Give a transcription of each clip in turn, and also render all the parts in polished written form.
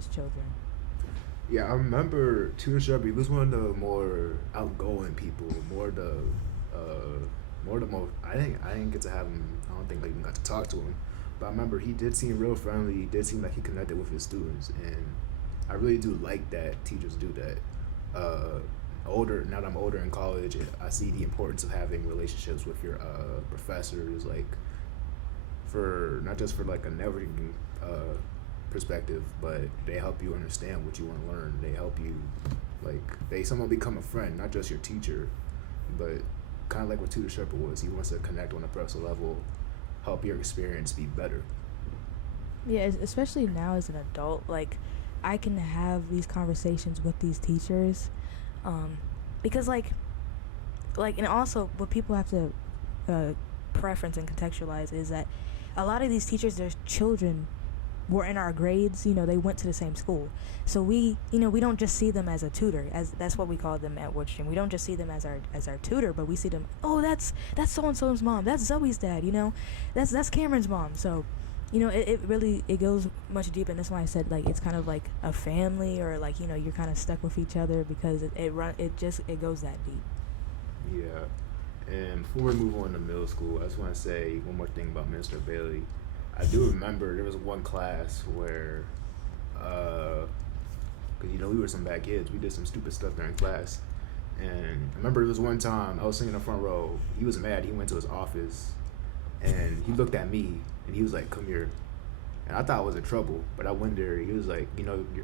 as children. Yeah, I remember tutorship. He was one of the more outgoing people, more the most. I didn't get to have him. I don't think I even got to talk to him, but I remember he did seem real friendly. He did seem like he connected with his students, and I really do like that teachers do that. Older now that I'm older in college, I see the importance of having relationships with your professors, like for not just for like a networking perspective, but they help you understand what you want to learn. They help you, like, they somehow become a friend, not just your teacher, but kind of like what Tutor Shepherd was. He wants to connect on a personal level, help your experience be better. Yeah, especially now as an adult, like I can have these conversations with these teachers, because and also what people have to preference and contextualize is that a lot of these teachers, their children were in our grades. They went to the same school, so we don't just see them as a tutor, as that's what we call them at Woodstream. We don't just see them as our tutor, but we see them, oh, that's so and so's mom, that's Zoe's dad, that's Cameron's mom. So it really goes much deeper, and that's why I said, like, it's kind of like a family, or like you're kind of stuck with each other because it goes that deep. Yeah. And before we move on to middle school, I just want to say one more thing about Mr. Bailey. I do remember there was one class where, cause we were some bad kids. We did some stupid stuff during class, and I remember there was one time I was sitting in the front row. He was mad. He went to his office, and he looked at me, and he was like, "Come here." And I thought I was in trouble, but I went there. He was like,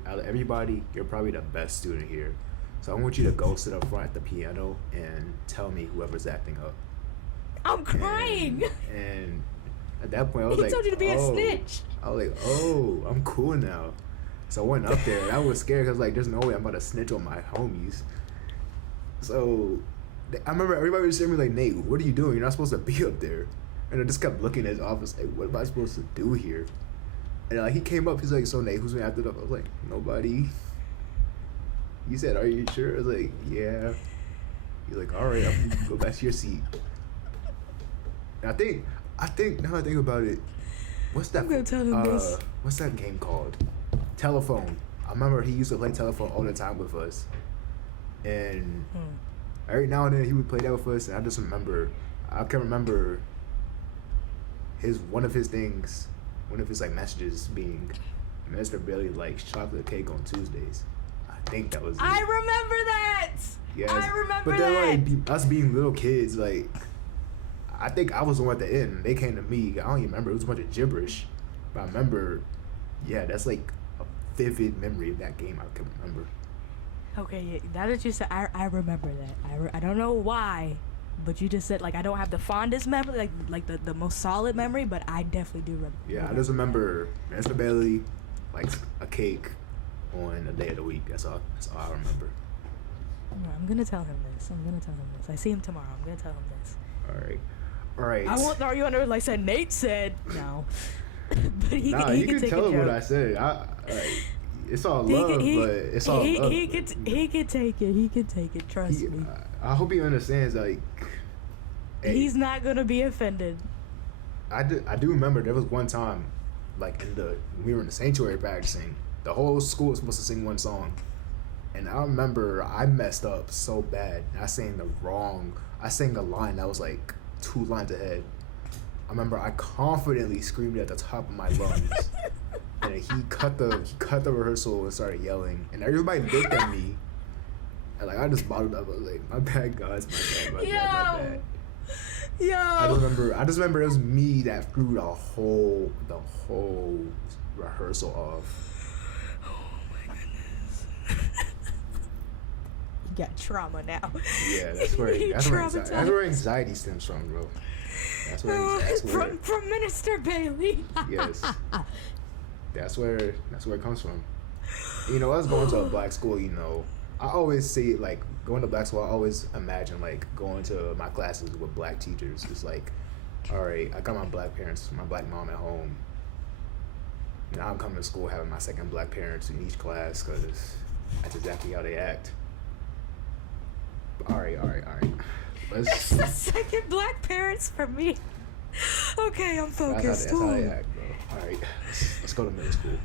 out of everybody, you're probably the best student here, so I want you to go sit up front at the piano and tell me whoever's acting up. I'm crying. And at that point, I was he like, told you to be a snitch. I was like, oh, I'm cool now. So I went up there, and I was scared because, like, there's no way I'm about to snitch on my homies. So I remember everybody was saying me like, Nate, what are you doing? You're not supposed to be up there. And I just kept looking at his office like, what am I supposed to do here? And like he came up, he's like, so Nate, who's gonna act it up? I was like, nobody. He said, are you sure? I was like, yeah. He's like, all right, I'm gonna go back to your seat. And I think now I think about it, what's that? I'm gonna tell him this. What's that game called? Telephone. I remember he used to play telephone all the time with us, and every now and then he would play that with us. And I can remember one of his like messages being, Mr. Bailey likes chocolate cake on Tuesdays. I think that was it. I remember that. Yes. I remember but that. But then, like, us being little kids, like, I think I was the one at the end. They came to me. I don't even remember. It was a bunch of gibberish. But I remember, yeah, that's like a vivid memory of that game I can remember. Okay, yeah, now that you said, I remember that. I don't know why, but you just said, like, I don't have the fondest memory, like the most solid memory, but I definitely do remember. Yeah, I just remember Mr. Bailey likes a cake on a day of the week. That's all I remember. I'm gonna tell him this. I see him tomorrow. I'm gonna tell him this. All right. I won't throw you under, like said Nate said. No. But he can take tell a him what joke. I said. It's all love, but it's all love. He could take it. He could take it. Trust me. I hope he understands. Like, hey, he's not gonna be offended. I do remember there was one time, like we were in the sanctuary practicing. The whole school was supposed to sing one song, and I remember I messed up so bad. I sang a line that was like 2 lines ahead. I remember I confidently screamed at the top of my lungs, and he cut the rehearsal and started yelling, and everybody looked at me, and like I just bottled up. I was like, my bad, guys, my bad. Yo. I just remember it was me that threw the whole rehearsal off. You got trauma now. Yeah, that's where anxiety stems from, bro. That's where from Minister Bailey. Yes. That's where it comes from. Us going to a black school, I always see it like going to black school. I always imagine like going to my classes with black teachers. It's like, all right, I got my black parents, my black mom at home. Now I'm coming to school having my second black parents in each class because that's exactly how they act. All right. It's the second black parents for me. Okay, I'm focused. That's how they act, bro. All right, let's go to middle school.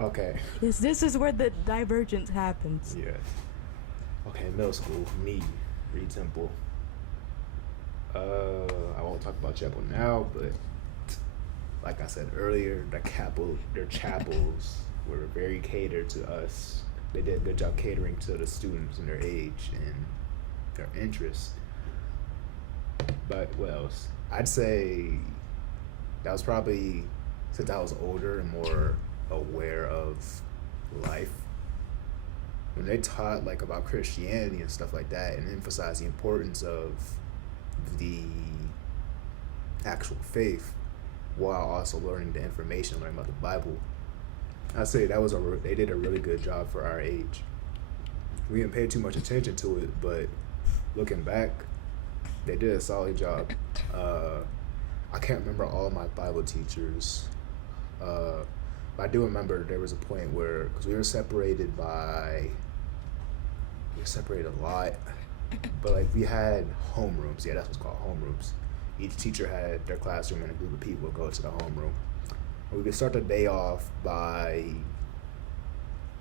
Okay. Yes, this is where the divergence happens. Yeah. Okay, middle school, me, Reed Temple. I won't talk about chapel now, but like I said earlier, their chapels were very catered to us. They did a good job catering to the students and their age and their interests. But what else? I'd say that was probably since I was older and more aware of life. When they taught like about Christianity and stuff like that and emphasized the importance of the actual faith while also learning the information, learning about the Bible, I'd say that was they did a really good job for our age. We didn't pay too much attention to it, but looking back, they did a solid job. I can't remember all my Bible teachers, but I do remember there was a point where, because we were separated a lot, but like we had homerooms. Yeah, that's what's called homerooms. Each teacher had their classroom and a group of people would go to the homeroom. We could start the day off by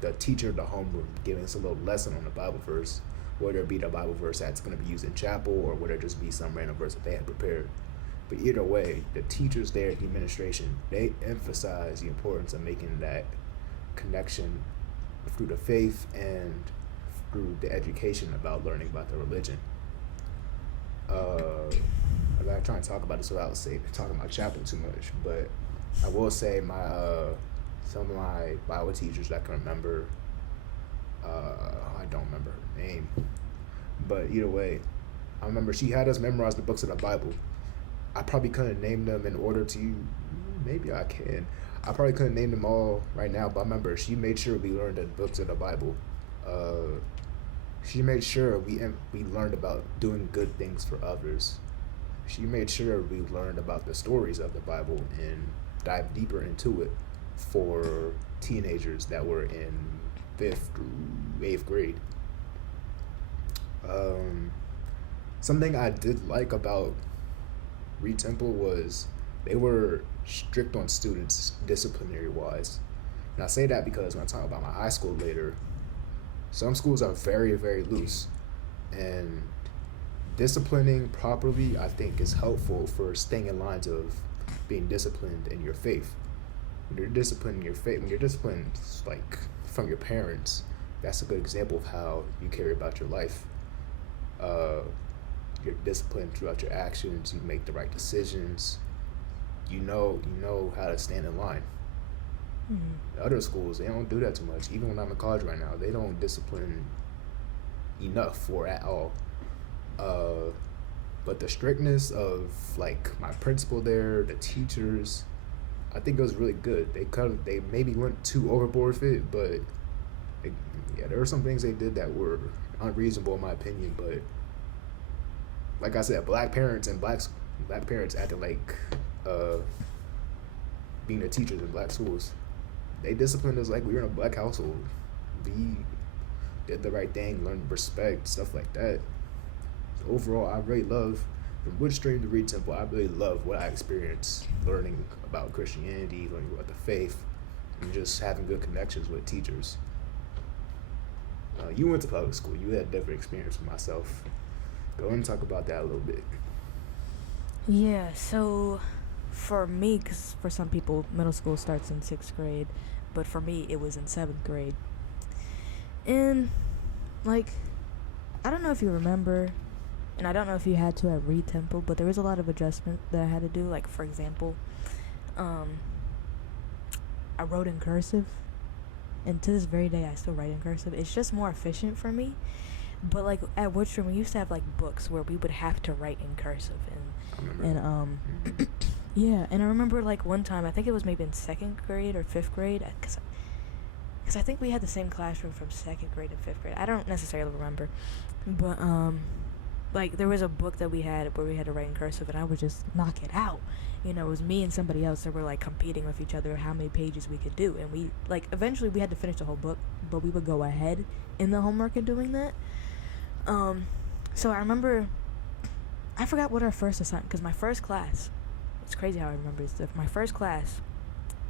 the teacher of the homeroom giving us a little lesson on the Bible verse, whether it be the Bible verse that's going to be used in chapel or whether it just be some random verse that they had prepared. But either way, the teachers there at the administration, they emphasize the importance of making that connection through the faith and through the education about learning about the religion. I'm not trying to talk about this without talking about chapel too much, but I will say some of my Bible teachers I can remember, I don't remember her name, but either way, I remember she had us memorize the books of the Bible. I probably couldn't name them in order to, maybe I can. I probably couldn't name them all right now, but I remember she made sure we learned the books of the Bible. She made sure we learned about doing good things for others. She made sure we learned about the stories of the Bible and dive deeper into it for teenagers that were in 5th through 8th grade. Something I did like about Reed Temple was they were strict on students disciplinary wise. And I say that because when I talk about my high school later, some schools are very, very loose. And disciplining properly, I think, is helpful for staying in lines of being disciplined in your faith. When you're disciplined in your faith, when you're disciplined like from your parents, that's a good example of how you carry about your life. You're disciplined throughout your actions. You make the right decisions. You know how to stand in line. Mm-hmm. Other schools, they don't do that too much. Even when I'm in college right now, they don't discipline enough or at all. But the strictness of like my principal there, the teachers, I think it was really good. They maybe went too overboard with it, but there were some things they did that were unreasonable in my opinion. But like I said, black parents acting like being the teachers in black schools. They disciplined us like we were in a black household. We did the right thing, learned respect, stuff like that. So overall, I really love, from Woodstream to Reed Temple, I really love what I experienced learning about Christianity, learning about the faith, and just having good connections with teachers. You went to public school. You had a different experience from myself. Go ahead and talk about that a little bit. Yeah, so for me, because for some people, middle school starts in 6th grade, but for me, it was in 7th grade. And, like, I don't know if you remember, and I don't know if you had to at Reed Temple, but there was a lot of adjustment that I had to do. Like, for example, I wrote in cursive, and to this very day, I still write in cursive. It's just more efficient for me. But, like, at Woodstream, we used to have, like, books where we would have to write in cursive. Yeah, and I remember, like, one time, I think it was maybe in 2nd grade or 5th grade, because I think we had the same classroom from 2nd grade and 5th grade. I don't necessarily remember. But, like, there was a book that we had where we had to write in cursive, and I would just knock it out. You know, it was me and somebody else that were, like, competing with each other how many pages we could do. And we, like, eventually we had to finish the whole book, but we would go ahead in the homework and doing that. So I remember, I forgot what our first assignment, because my first class, it's crazy how I remember this stuff. My first class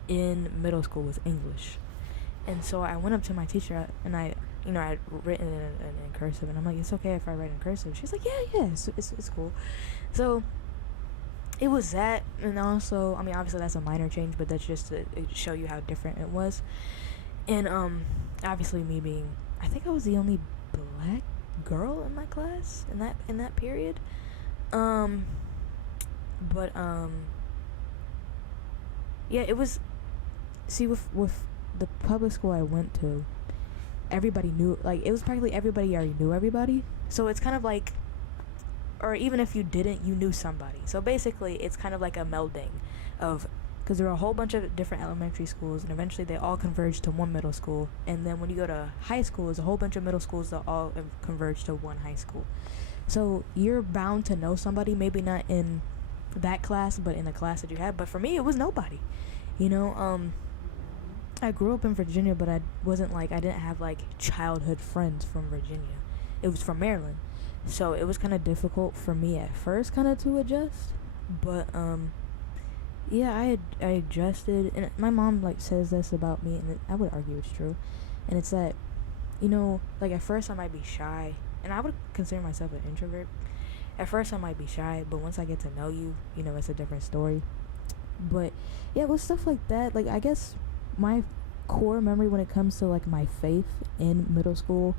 in middle school was English. And so I went up to my teacher and I'd written it in cursive, and I'm like, it's okay if I write in cursive. She's like, yeah, it's cool. So it was that, and also, I mean, obviously that's a minor change, but that's just to show you how different it was. And obviously me being, I think I was the only black girl in my class in that period. But yeah, it was. See, with the public school I went to, everybody knew, like, it was practically everybody already knew everybody. So it's kind of like, or even if you didn't, you knew somebody. So basically, it's kind of like a melding of, because there are a whole bunch of different elementary schools, and eventually they all converge to one middle school. And then when you go to high school, there's a whole bunch of middle schools that all converge to one high school. So you're bound to know somebody, maybe not in that class, but in the class that you had. But for me, it was nobody. You know, I grew up in Virginia, but I didn't have like childhood friends from Virginia. It was from Maryland. So it was kind of difficult for me at first kind of to adjust. But yeah, I adjusted, and my mom like says this about me, and I would argue it's true. And it's that, you know, like at first I might be shy, and I would consider myself an introvert. At first I might be shy, but once I get to know you, you know, it's a different story. But yeah, with stuff like that, like I guess my core memory when it comes to like my faith in middle school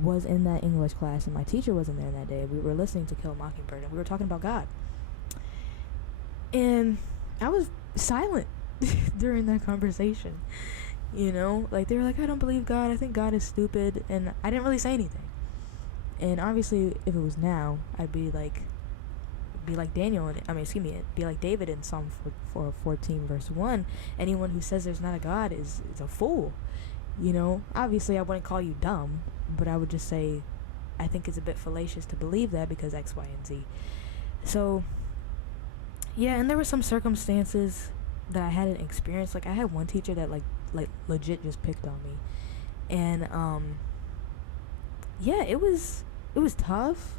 was in that English class, and my teacher wasn't there that day. We were listening to Kill a Mockingbird, and we were talking about God. And I was silent during that conversation. You know, like they were like, I don't believe God, I think God is stupid, and I didn't really say anything. And obviously, if it was now, I'd be like Daniel, be like David in Psalm 14 verse 1. Anyone who says there's not a God is a fool. You know, obviously I wouldn't call you dumb, but I would just say I think it's a bit fallacious to believe that because X, Y, and Z. So yeah, and there were some circumstances that I hadn't experienced. Like I had one teacher that like legit just picked on me, and yeah, it was tough.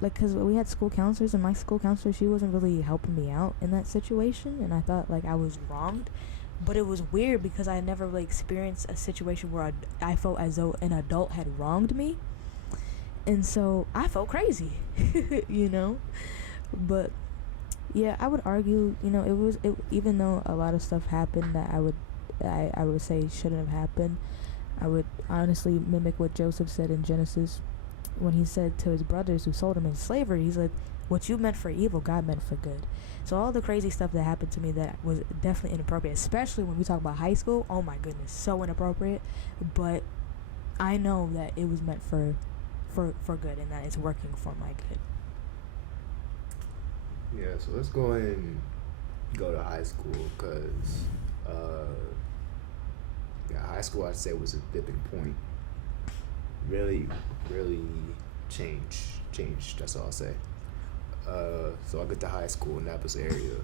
Like, cause we had school counselors, and my school counselor, she wasn't really helping me out in that situation, and I thought like I was wronged. But it was weird because I had never really experienced a situation where I felt as though an adult had wronged me, and so I felt crazy, you know. But yeah, I would argue, you know, even though a lot of stuff happened that I would say shouldn't have happened, I would honestly mimic what Joseph said in Genesis when he said to his brothers who sold him into slavery. He's like, what you meant for evil, God meant for good. So all the crazy stuff that happened to me that was definitely inappropriate, especially when we talk about high school, oh my goodness, so inappropriate. But I know that it was meant for good, and that it's working for my good. Yeah, so let's go ahead and go to high school, because high school I'd say was a dipping point. Really changed. That's all I'll say. So I get to high school in Naples area.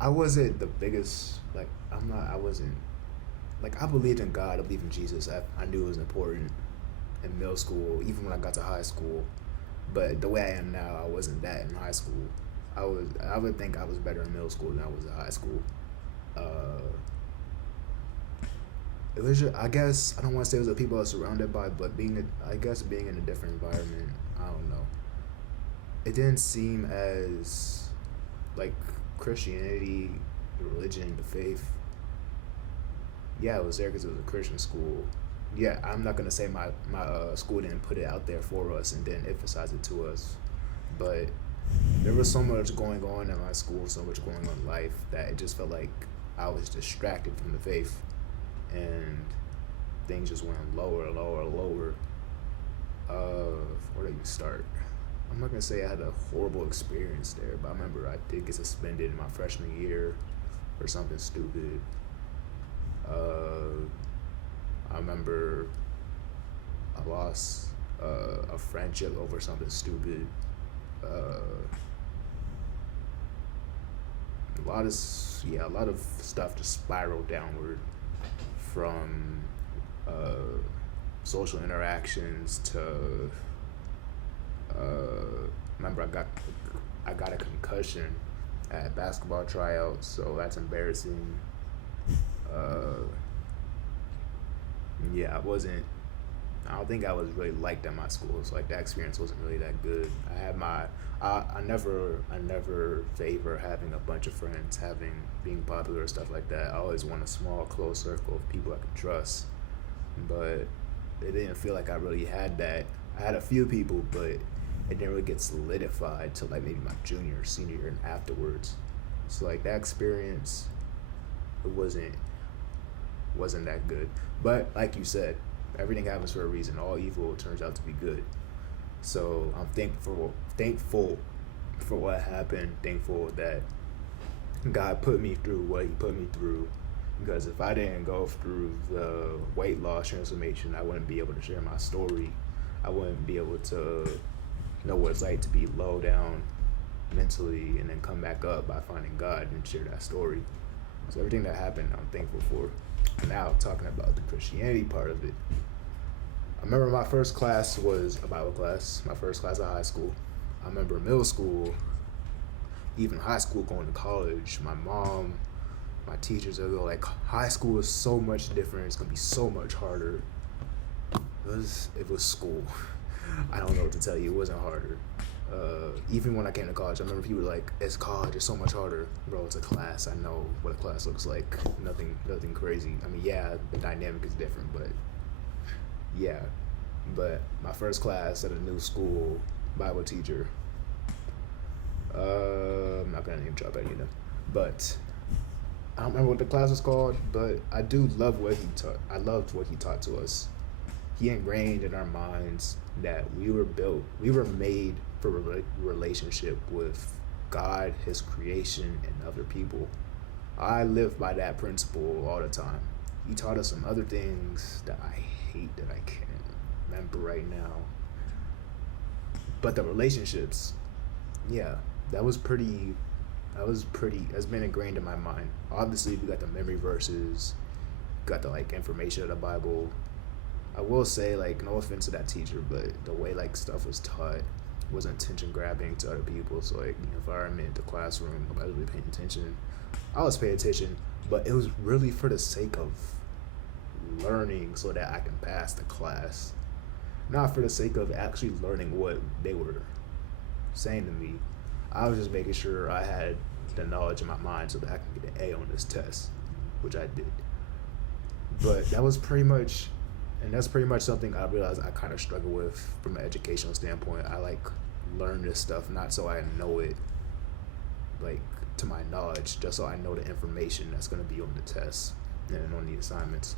I wasn't the biggest, like, I wasn't, like, I believed in God, I believed in Jesus. I knew it was important in middle school, even when I got to high school. But the way I am now, I wasn't that in high school. I would think I was better in middle school than I was in high school. It was just, I guess, I don't want to say it was the people I was surrounded by, but being in a different environment, I don't know. It didn't seem as, like, Christianity, the religion, the faith. Yeah, it was there because it was a Christian school. Yeah, I'm not going to say my school didn't put it out there for us and didn't emphasize it to us. But there was so much going on in my school, so much going on in life, that it just felt like I was distracted from the faith. And things just went lower. Where do you start? I'm not gonna say I had a horrible experience there, but I remember I did get suspended in my freshman year for something stupid. I remember I lost a friendship over something stupid. A lot of stuff just spiraled downward, from social interactions to remember I got a concussion at basketball tryouts, so that's embarrassing. Uh, yeah, I don't think I was really liked at my school. So like that experience wasn't really that good. I had my I never favor having a bunch of friends, having being popular or stuff like that. I always want a small, close circle of people I could trust. But it didn't feel like I really had that. I had a few people, but it didn't really get solidified till like maybe my junior, senior year, and afterwards. So like that experience, it wasn't that good. But like you said, everything happens for a reason. All evil turns out to be good. So I'm thankful for what happened. Thankful that God put me through what He put me through. Because if I didn't go through the weight loss transformation, I wouldn't be able to share my story. I wouldn't be able to know what it's like to be low down mentally and then come back up by finding God and share that story. So everything that happened, I'm thankful for. Now talking about the Christianity part of it. I remember my first class was a Bible class, my first class of high school. I remember middle school, even high school, going to college. My mom, my teachers, they were like, high school is so much different. It's gonna be so much harder. It was school. I don't know what to tell you. It wasn't harder. Even when I came to college, I remember people were like, "It's college. It's so much harder, bro. It's a class. I know what a class looks like. Nothing crazy. I mean, yeah, the dynamic is different, but yeah." But my first class at a new school, Bible teacher. I'm not gonna name drop any of them, but I don't remember what the class was called. But I do love what he taught. I loved what he taught to us. He ingrained in our minds that we were made for relationship with God, His creation, and other people. I live by that principle all the time. He taught us some other things that I hate that I can't remember right now. But the relationships, yeah, that's been ingrained in my mind. Obviously, we got the memory verses, got the like information of the Bible. I will say, like, no offense to that teacher, but the way like stuff was taught wasn't attention grabbing to other people. So like the environment, the classroom, nobody was really paying attention. I was paying attention, but it was really for the sake of learning so that I can pass the class, not for the sake of actually learning what they were saying to me. I was just making sure I had the knowledge in my mind so that I can get an A on this test, which I did. But that's pretty much something I realized I kind of struggle with from an educational standpoint. I like learn this stuff not so I know it, like to my knowledge, just so I know the information that's going to be on the test and on the assignments.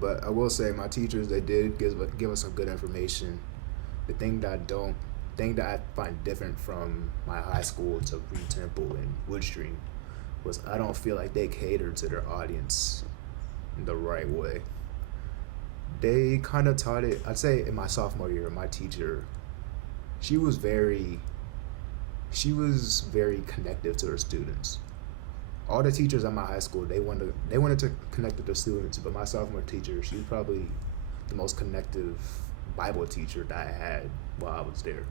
But I will say my teachers, they did give us some good information. The thing that I find different from my high school to Green Temple and Woodstream was I don't feel like they catered to their audience the right way. They kind of taught it. I'd say in my sophomore year, my teacher, she was very connective to her students. All the teachers at my high school, they wanted to connect with their students, but my sophomore teacher, she was probably the most connective Bible teacher that I had while I was there.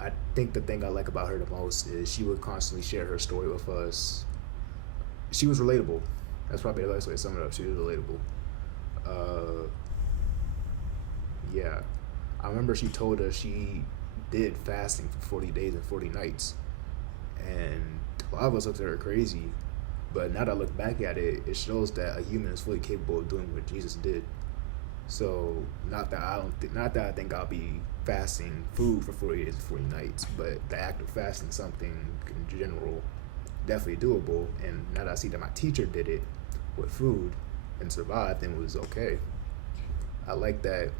I think the thing I like about her the most is she would constantly share her story with us. She was relatable. That's probably the best way to sum it up. She was relatable. Yeah. I remember she told us she did fasting for 40 days and 40 nights. And a lot of us looked at her crazy. But now that I look back at it, it shows that a human is fully capable of doing what Jesus did. So not that I think I'll be fasting food for 40 days and 40 nights, but the act of fasting something in general definitely doable. And now that I see that my teacher did it with food and survived and was okay, I like that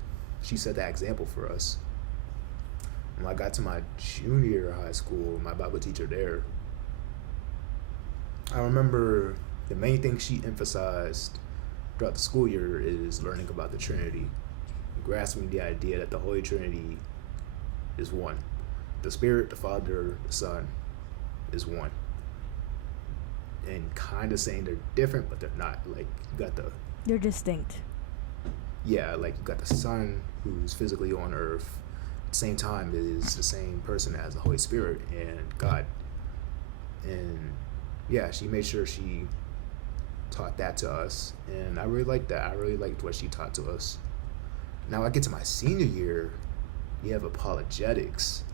she set that example for us. When I got to my junior year of high school, my Bible teacher there, I remember the main thing she emphasized throughout the school year is learning about the Trinity, grasping the idea that the Holy Trinity is one. The Spirit, the Father, the Son is one. And kind of saying they're different, but they're not. Like, you got They're distinct. like you got the Son who's physically on earth, the same time is the same person as the Holy Spirit and God. And yeah, she made sure she taught that to us, and I really liked that. I really liked what she taught to us. Now I get to my senior year, you have apologetics.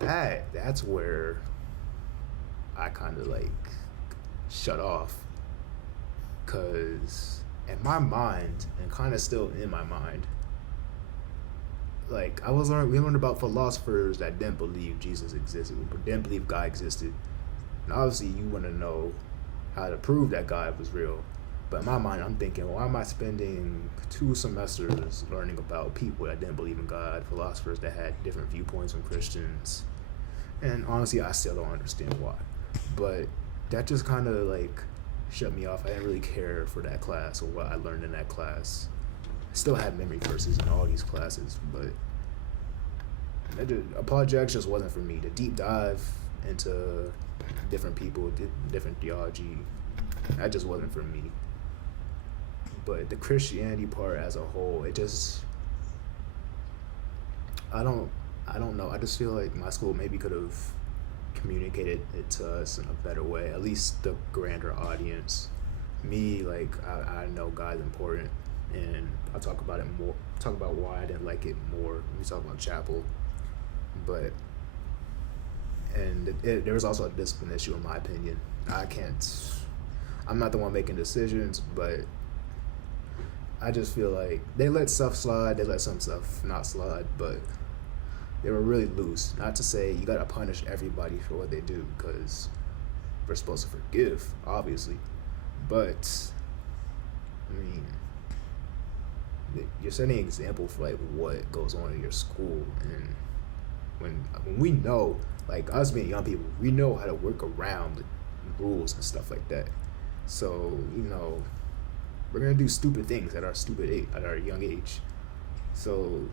Now that's where I kind of like shut off, cause in my mind, and kind of still in my mind, like we learned about philosophers that didn't believe Jesus existed, didn't believe God existed, and obviously you want to know how to prove that God was real. But in my mind, I'm thinking, why am I spending 2 semesters learning about people that didn't believe in God, philosophers that had different viewpoints from Christians? And honestly, I still don't understand why. But that just kind of like shut me off. I didn't really care for that class or what I learned in that class. I still had memory verses in all these classes, but apologetics just wasn't for me. The deep dive into different people, different theology, that just wasn't for me. But the Christianity part as a whole, it just, I don't know. I just feel like my school maybe could have communicated it to us in a better way, at least the grander audience. Me, like, I know God's important, and I'll talk about it more, talk about why I didn't like it more when we talk about chapel. But, and there was also a discipline issue in my opinion. I'm not the one making decisions, but I just feel like they let stuff slide, they let some stuff not slide, but they were really loose. Not to say you gotta punish everybody for what they do, because we're supposed to forgive, obviously. But, I mean, you're setting an example for like what goes on in your school, and when we know, like us being young people, we know how to work around the rules and stuff like that. So, we're gonna do stupid things at our young age. So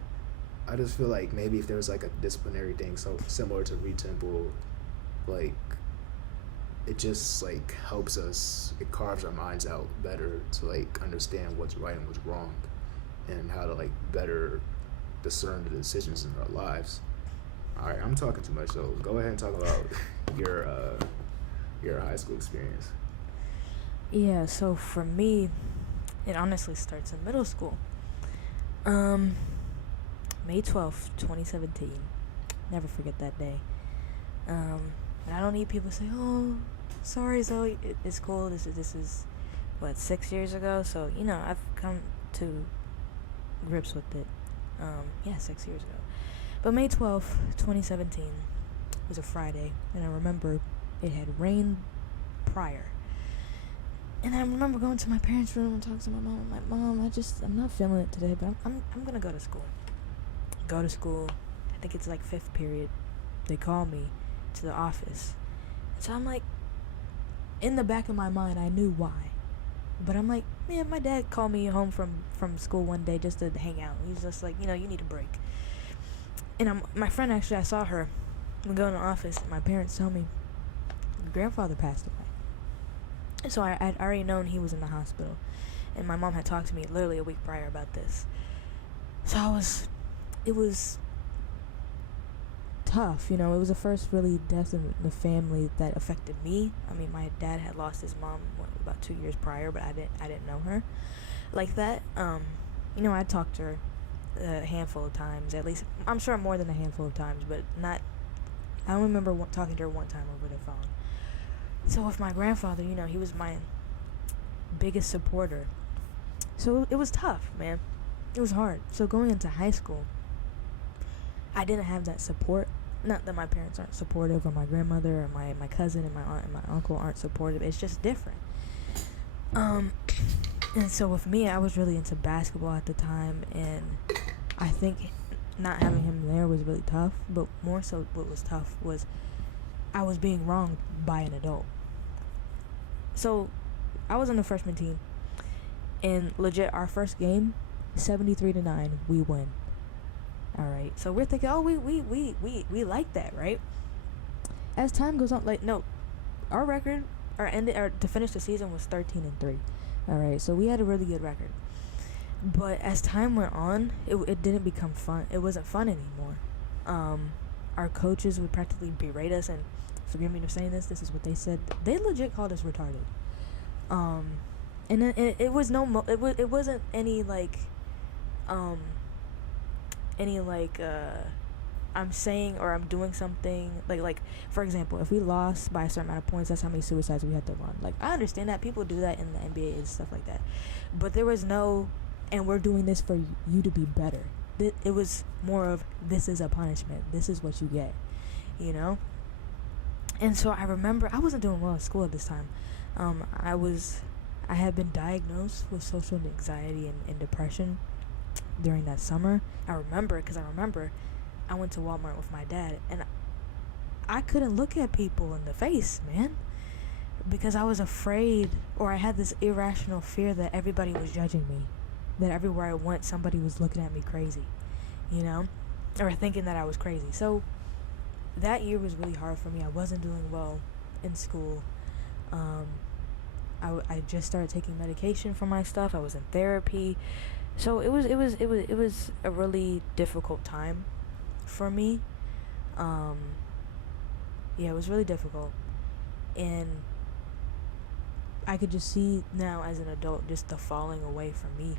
I just feel like maybe if there was like a disciplinary thing so similar to Reed Temple, like it just like helps us, it carves our minds out better to like understand what's right and what's wrong, and how to like better discern the decisions in our lives. All right, I'm talking too much, so go ahead and talk about your high school experience. Yeah, so for me, it honestly starts in middle school. May 12th, 2017. Never forget that day. And I don't need people to say, "Oh, sorry, Zoe." It's cool. This is what, 6 years ago. So I've come to grips with it. 6 years ago. But May 12th, 2017 was a Friday, and I remember it had rained prior. And I remember going to my parents' room and talking to my mom. I'm like, "Mom, I'm not feeling it today, but I'm gonna go to school." Go to school. I think it's like 5th period. They call me to the office. So I'm like, in the back of my mind, I knew why. But I'm like, man, my dad called me home from school one day just to hang out. He's just like, you need a break. And my friend, actually, I saw her. I'm going to the office, and my parents tell me, "Your grandfather passed away." So I'd already known he was in the hospital. And my mom had talked to me literally a week prior about this. So it was tough, it was the first really death in the family that affected me. I mean, my dad had lost his mom about 2 years prior, but I didn't know her like that. I talked to her a handful of times, at least. I'm sure more than a handful of times, but not. I don't remember talking to her one time over the phone. So with my grandfather, he was my biggest supporter. So it was tough, man. It was hard. So going into high school, I didn't have that support. Not that my parents aren't supportive, or my grandmother, or my cousin and my aunt and my uncle aren't supportive. It's just different. And so with me, I was really into basketball at the time, and I think not having him there was really tough. But more so, what was tough was I was being wronged by an adult. So I was on the freshman team, and legit, our first game, 73-9, we win. All right, so we're thinking, oh, we like that, right? As time goes on, like, no, our record, to finish the season was 13-3. All right, so we had a really good record. But as time went on, it didn't become fun. It wasn't fun anymore. Our coaches would practically berate us, and forgive me for saying this. This is what they said. They legit called us retarded. And then it was it wasn't any like any like I'm saying or I'm doing something like for example, if we lost by a certain amount of points, that's how many suicides we had to run. Like, I understand that people do that in the NBA and stuff like that, but there was no, and we're doing this for you to be better. It was more of, this is a punishment, this is what you get, you know. And so I remember I wasn't doing well at school at this time. I had been diagnosed with social anxiety and depression during that summer. I remember I went to Walmart with my dad, and I couldn't look at people in the face, man, because I was afraid, or I had this irrational fear that everybody was judging me, that everywhere I went somebody was looking at me crazy, you know, or thinking that I was crazy. So that year was really hard for me. I wasn't doing well in school. I just started taking medication for my stuff. I was in therapy. So it was a really difficult time for me. Yeah, it was really difficult. And I could just see now as an adult just the falling away from me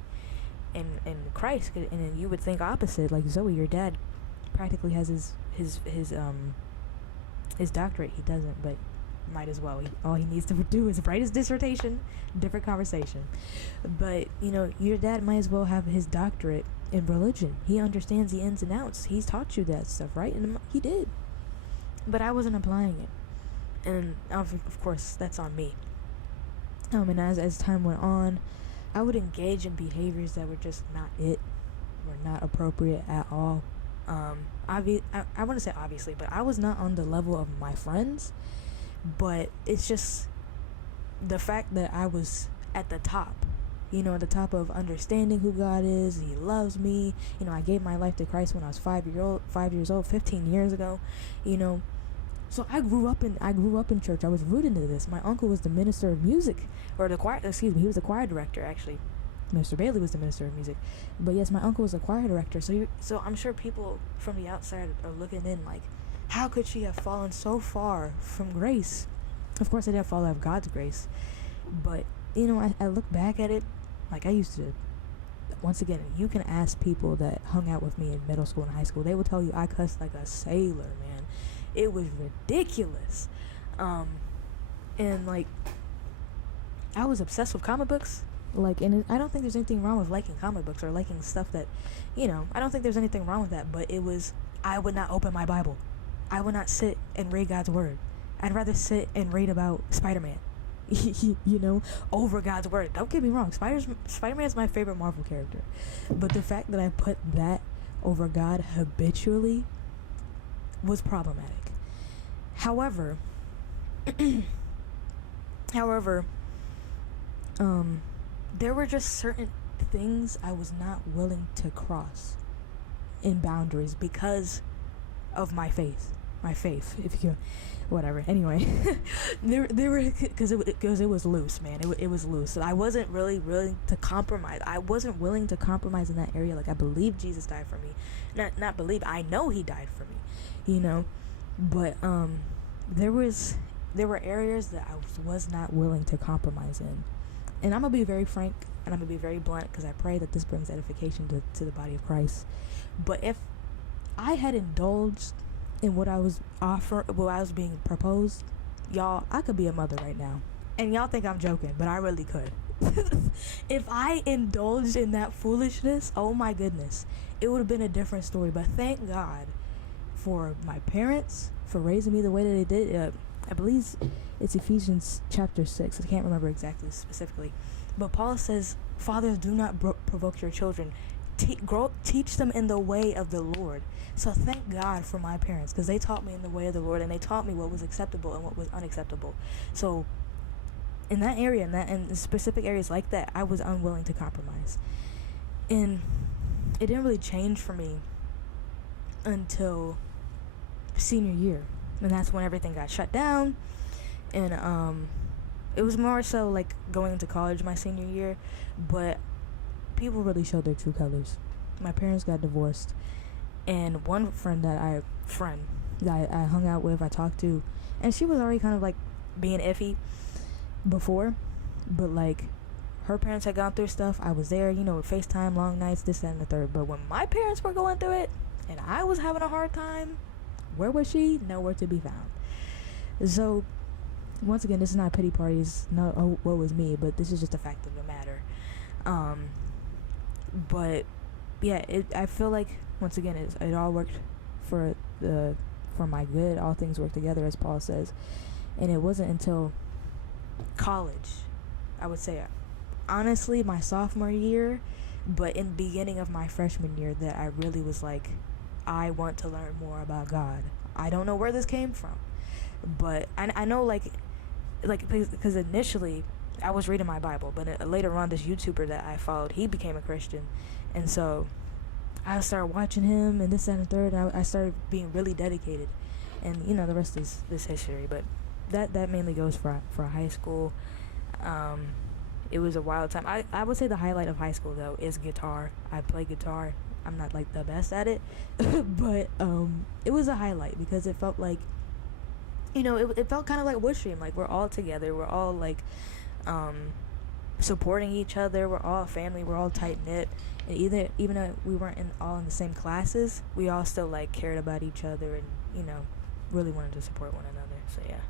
and Christ. And then you would think opposite, like, Zoe, your dad practically has his doctorate. He doesn't, but might as well. All he needs to do is write his dissertation. Different conversation. But, you know, your dad might as well have his doctorate in religion. He understands the ins and outs. He's taught you that stuff, right? And he did. But I wasn't applying it. And of course, that's on me. And as time went on, I would engage in behaviors that were just not it, were not appropriate at all. I want to say obviously, but I was not on the level of my friends. But it's just the fact that I was at the top, you know, at the top of understanding who God is. He loves me. You know, I gave my life to Christ when I was 5 years old, 15 years ago, you know. So I grew up in church. I was rooted into this. My uncle was the minister of music, or he was the choir director, actually. Mr. Bailey was the minister of music. But yes, my uncle was a choir director. So I'm sure people from the outside are looking in like, how could she have fallen so far from grace? Of course, I didn't fall out of God's grace. But, you know, I look back at it like I used to. Once again, you can ask people that hung out with me in middle school and high school. They will tell you I cussed like a sailor, man. It was ridiculous. And, like, I was obsessed with comic books. Like, and I don't think there's anything wrong with liking comic books or liking stuff that, you know, I don't think there's anything wrong with that. But I would not open my Bible. I would not sit and read God's word. I'd rather sit and read about Spider-Man, you know, over God's word. Don't get me wrong. Spider-Man is my favorite Marvel character. But the fact that I put that over God habitually was problematic. However, there were just certain things I was not willing to cross in boundaries because of my faith, if you, whatever. Anyway, there were, because it was loose, man. It was loose. So I wasn't really willing to compromise. I wasn't willing to compromise in that area. Like, I believe Jesus died for me. Not believe. I know He died for me. You know, but there were areas that I was not willing to compromise in, and I'm gonna be very frank and I'm gonna be very blunt, because I pray that this brings edification to the body of Christ. But if I had indulged in what I was being proposed, y'all, I could be a mother right now. And y'all think I'm joking, but I really could. If I indulged in that foolishness, oh my goodness, it would have been a different story. But thank God for my parents for raising me the way that they did. I believe it's Ephesians chapter 6. I can't remember exactly specifically. But Paul says, fathers, do not provoke your children. Teach them in the way of the Lord. So thank God for my parents, because they taught me in the way of the Lord, and they taught me what was acceptable and what was unacceptable. So in that area, in specific areas like that, I was unwilling to compromise. And it didn't really change for me until senior year, and that's when everything got shut down. And it was more so like going into college my senior year, but people really showed their true colors. My parents got divorced, and one friend that I hung out with, I talked to, and she was already kind of like being iffy before, but like her parents had gone through stuff. I was there, FaceTime, long nights, this, that, and the third. But when my parents were going through it, and I was having a hard time, where was she? Nowhere to be found. So, once again, this is not pity parties, no, oh, woe is me, but this is just a fact of the matter. But yeah, I feel like once again, it all worked for my good. All things work together, as Paul says, and it wasn't until college, I would say, honestly, my sophomore year, but in the beginning of my freshman year, that I really was like, I want to learn more about God. I don't know where this came from, but I know like because initially I was reading my Bible, but later on this YouTuber that I followed, he became a Christian, and so I started watching him and this, that, and the third, and I started being really dedicated, and the rest is history. But that mainly goes for high school. It was a wild time. I would say the highlight of high school though is guitar. I play guitar. I'm not like the best at it, but it was a highlight because it felt like, it felt kind of like Woodstream. Like we're all together. We're all like supporting each other. We're all family. We're all tight knit. And even though we weren't all in the same classes, we all still like cared about each other and really wanted to support one another. So yeah.